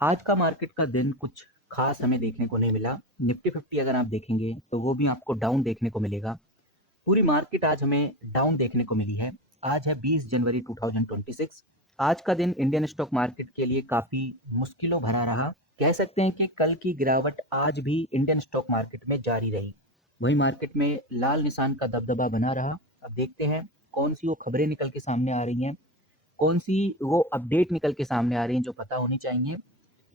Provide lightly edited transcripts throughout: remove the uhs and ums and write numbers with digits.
आज का मार्केट का दिन कुछ खास हमें देखने को नहीं मिला। निफ्टी 50 अगर आप देखेंगे तो वो भी आपको डाउन देखने को मिलेगा। पूरी मार्केट आज हमें डाउन देखने को मिली है। आज है 20 जनवरी 2026। आज का दिन इंडियन स्टॉक मार्केट के लिए काफ़ी मुश्किलों भरा रहा। कह सकते हैं कि कल की गिरावट आज भी इंडियन स्टॉक मार्केट में जारी रही। वहीं मार्केट में लाल निशान का दबदबा बना रहा। अब देखते हैं कौन सी वो खबरें निकल के सामने आ रही हैं, कौन सी वो अपडेट निकल के सामने आ रही हैं जो पता होनी चाहिए,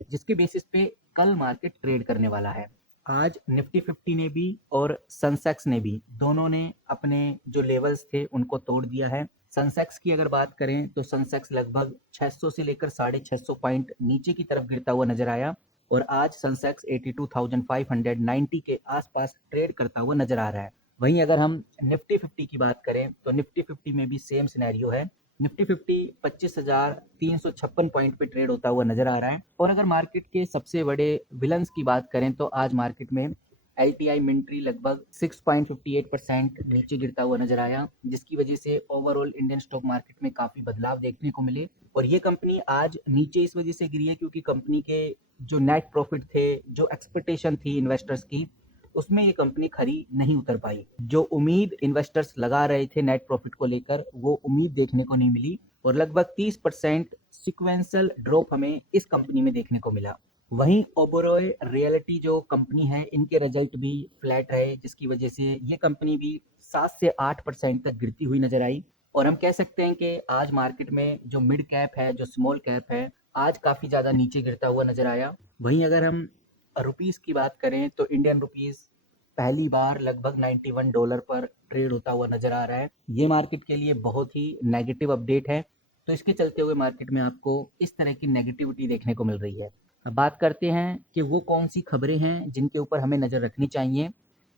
जिसके बेसिस पे कल मार्केट ट्रेड करने वाला है। आज निफ्टी 50 ने भी और सेंसेक्स ने भी दोनों ने अपने जो लेवल्स थे उनको तोड़ दिया है। सेंसेक्स की अगर बात करें तो सेंसेक्स लगभग 600 से लेकर 650 पॉइंट नीचे की तरफ गिरता हुआ नजर आया और आज सेंसेक्स 82,590 के आसपास ट्रेड करता हुआ नजर आ रहा है। वहीं अगर हम निफ्टी 50 की बात करें तो निफ्टी 50 में भी सेम सिनेरियो है। निफ्टी 50 25,356 पॉइंट पे ट्रेड होता हुआ नजर आ रहा है। और अगर मार्केट के सबसे बड़े विलन्स की बात करें तो आज मार्केट में LTI मिंट्री लगभग 6.58% नीचे गिरता हुआ नजर आया, जिसकी वजह से ओवरऑल इंडियन स्टॉक मार्केट में काफी बदलाव देखने को मिले। और ये कंपनी आज नीचे इस वजह से गिरी है क्योंकि कंपनी के जो नेट प्रॉफिट थे, जो एक्सपेक्टेशन थी इन्वेस्टर्स की, उसमें ये कंपनी खरी नहीं उतर पाई। जो उम्मीद इन्वेस्टर्स लगा रहे थे नेट प्रॉफिट को लेकर, वो उम्मीद देखने को नहीं मिली और लगभग 30% सिक्वेंशियल ड्रॉप हमें इस कंपनी में देखने को मिला। वहीं ओबेरॉय रियलिटी जो कंपनी है, इनके रिजल्ट भी फ्लैट रहे, जिसकी वजह से ये कंपनी भी 7 से 8% तक गिरती हुई नजर आई। और हम कह सकते हैं कि आज मार्केट में जो मिड कैप है, जो स्मॉल कैप है, आज काफी ज्यादा नीचे गिरता हुआ नजर आया। वहीं अगर हम रुपीस की बात करें तो इंडियन रुपीस पहली बार लगभग $91 पर ट्रेड होता हुआ नजर आ रहा है। ये मार्केट के लिए बहुत ही नेगेटिव अपडेट है। तो इसके चलते हुए मार्केट में आपको इस तरह की नेगेटिविटी देखने को मिल रही है। अब बात करते हैं कि वो कौन सी खबरें हैं जिनके ऊपर हमें नज़र रखनी चाहिए,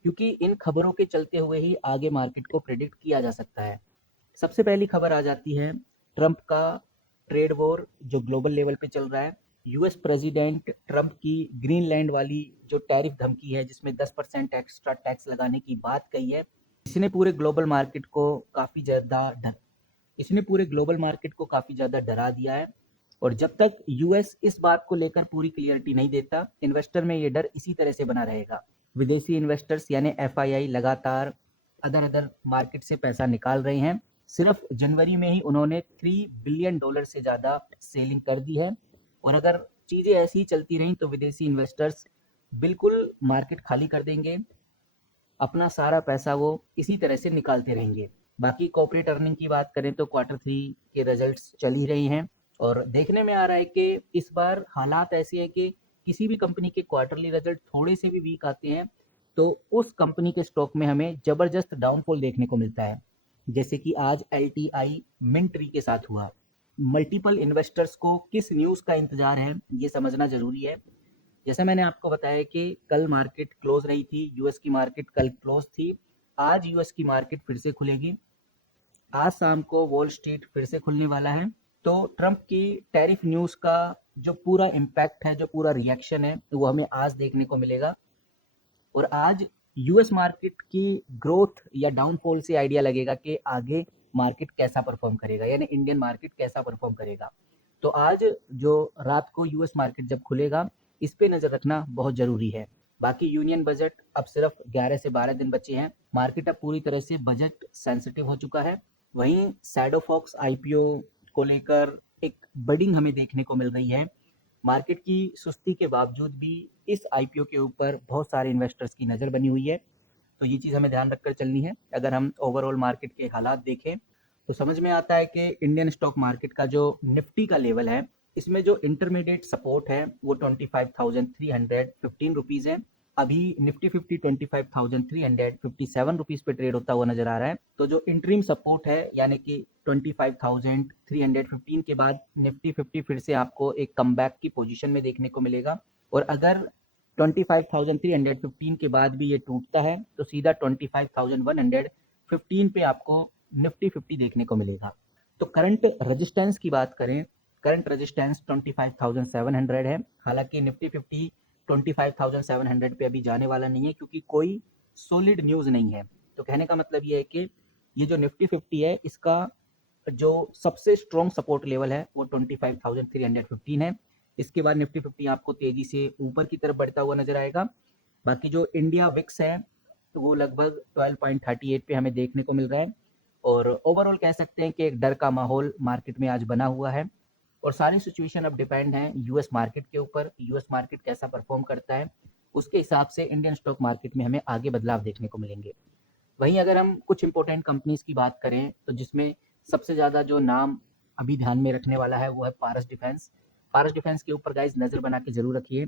क्योंकि इन खबरों के चलते हुए ही आगे मार्केट को प्रिडिक्ट किया जा सकता है। सबसे पहली खबर आ जाती है ट्रंप का ट्रेड वॉर जो ग्लोबल लेवल पे चल रहा है। यूएस प्रेसिडेंट ट्रंप की ग्रीनलैंड वाली जो टैरिफ धमकी है, जिसमें 10% एक्स्ट्रा टैक्स लगाने की बात कही है, इसने पूरे ग्लोबल मार्केट को काफ़ी ज़्यादा इसने पूरे ग्लोबल मार्केट को काफ़ी ज़्यादा डरा दिया है। और जब तक यूएस इस बात को लेकर पूरी क्लियरिटी नहीं देता, इन्वेस्टर में ये डर इसी तरह से बना रहेगा। विदेशी इन्वेस्टर्स यानी एफआईआई लगातार अदर अदर मार्केट से पैसा निकाल रहे हैं। सिर्फ जनवरी में ही उन्होंने $3 बिलियन से ज़्यादा सेलिंग कर दी है। और अगर चीज़ें ऐसी ही चलती रहीं तो विदेशी इन्वेस्टर्स बिल्कुल मार्केट खाली कर देंगे, अपना सारा पैसा वो इसी तरह से निकालते रहेंगे। बाकी कॉर्पोरेट अर्निंग की बात करें तो Q3 के रिजल्ट्स चल ही रही हैं और देखने में आ रहा है कि इस बार हालात ऐसे हैं कि किसी भी कंपनी के क्वार्टरली रिजल्ट थोड़े से भी वीक आते हैं तो उस कंपनी के स्टॉक में हमें जबरदस्त डाउनफॉल देखने को मिलता है, जैसे कि आज LTI मिंट्री के साथ हुआ। मल्टीपल इन्वेस्टर्स को किस न्यूज़ का इंतजार है ये समझना जरूरी है। जैसे मैंने आपको बताया कि कल मार्केट क्लोज रही थी, यूएस की मार्केट कल क्लोज थी। आज यूएस की मार्केट फिर से खुलेगी। आज शाम को वॉल स्ट्रीट फिर से खुलने वाला है। तो ट्रंप की टैरिफ न्यूज़ का जो पूरा इम्पैक्ट है, जो पूरा रिएक्शन है, वो हमें आज देखने को मिलेगा। और आज यूएस मार्केट की ग्रोथ या डाउनफॉल से आइडिया लगेगा कि आगे मार्केट कैसा परफॉर्म करेगा, यानी इंडियन मार्केट कैसा परफॉर्म करेगा। तो आज जो रात को यूएस मार्केट जब खुलेगा, इस पे नज़र रखना बहुत ज़रूरी है। बाकी यूनियन बजट अब सिर्फ 11 से 12 दिन बचे हैं। मार्केट अब पूरी तरह से बजट सेंसिटिव हो चुका है। वहीं शैडो फॉक्स आईपीओ को लेकर एक बडिंग हमें देखने को मिल रही है। मार्केट की सुस्ती के बावजूद भी इस आईपीओ के ऊपर बहुत सारे इन्वेस्टर्स की नज़र बनी हुई है। तो ये चीज़ हमें ध्यान रखकर चलनी है। अगर हम ओवरऑल मार्केट के हालात देखें तो समझ में आता है कि इंडियन स्टॉक मार्केट का जो निफ्टी का लेवल है, इसमें जो इंटरमीडिएट सपोर्ट है वो 25,315 रुपीज़ है। अभी निफ्टी 50 25,357 रुपीज़ पे ट्रेड होता हुआ नजर आ रहा है। तो जो इंटरिम सपोर्ट है यानी कि 25,315 के बाद निफ्टी 50 फिर से आपको एक कमबैक की पोजीशन में देखने को मिलेगा। और अगर 25,315 के बाद भी ये टूटता है तो सीधा 25,115 पे आपको निफ्टी 50 देखने को मिलेगा। तो करंट रेजिस्टेंस की बात करें, करंट रेजिस्टेंस 25,700 है। हालांकि निफ्टी 50 25,700 पे अभी जाने वाला नहीं है क्योंकि कोई सॉलिड न्यूज़ नहीं है। तो कहने का मतलब ये है कि ये जो निफ्टी 50 है, इसका जो सबसे स्ट्रॉन्ग सपोर्ट लेवल है वो 25,315 है। इसके बाद निफ्टी 50 आपको तेजी से ऊपर की तरफ बढ़ता हुआ नजर आएगा। बाकी जो इंडिया विक्स है तो वो लगभग 12.38 पे हमें देखने को मिल रहा है और ओवरऑल कह सकते हैं कि एक डर का माहौल मार्केट में आज बना हुआ है और सारी सिचुएशन अब डिपेंड है यूएस मार्केट के ऊपर। यूएस मार्केट कैसा परफॉर्म करता है उसके हिसाब से इंडियन स्टॉक मार्केट में हमें आगे बदलाव देखने को मिलेंगे। वहीं अगर हम कुछ इंपॉर्टेंट कंपनीज की बात करें तो जिसमें सबसे ज़्यादा जो नाम अभी ध्यान में रखने वाला है वो है पारस डिफेंस। पारस डिफेंस के ऊपर गाइज नज़र बना के जरूर रखिए,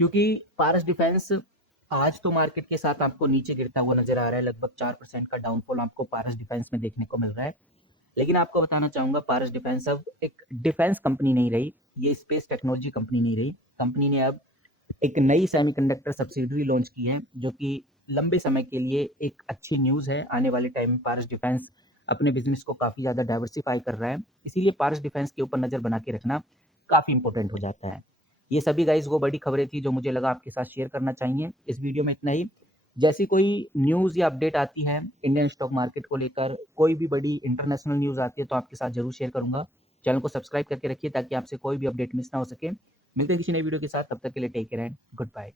क्योंकि पारस डिफेंस आज तो मार्केट के साथ आपको नीचे गिरता हुआ नजर आ रहा है। लगभग 4% का डाउनफॉल आपको पारस डिफेंस में देखने को मिल रहा है। लेकिन आपको बताना चाहूंगा पारस डिफेंस अब एक डिफेंस कंपनी नहीं रही, ये स्पेस टेक्नोलॉजी कंपनी नहीं रही। कंपनी ने अब एक नई सेमीकंडक्टर सब्सिडरी लॉन्च की है जो कि लंबे समय के लिए एक अच्छी न्यूज़ है। आने वाले टाइम में पारस डिफेंस अपने बिजनेस को काफ़ी ज़्यादा डाइवर्सिफाई कर रहा है, इसीलिए पारस डिफेंस के ऊपर नज़र बना के रखना काफ़ी इंपॉर्टेंट हो जाता है। ये सभी गाइज वो बड़ी खबरें थी जो मुझे लगा आपके साथ शेयर करना चाहिए। इस वीडियो में इतना ही। जैसी कोई न्यूज़ या अपडेट आती है इंडियन स्टॉक मार्केट को लेकर, कोई भी बड़ी इंटरनेशनल न्यूज़ आती है तो आपके साथ जरूर शेयर करूंगा। चैनल को सब्सक्राइब करके रखिए ताकि आपसे कोई भी अपडेट मिस ना हो सके। मिलते हैं किसी नई वीडियो के साथ, तब तक के लिए take care and good bye.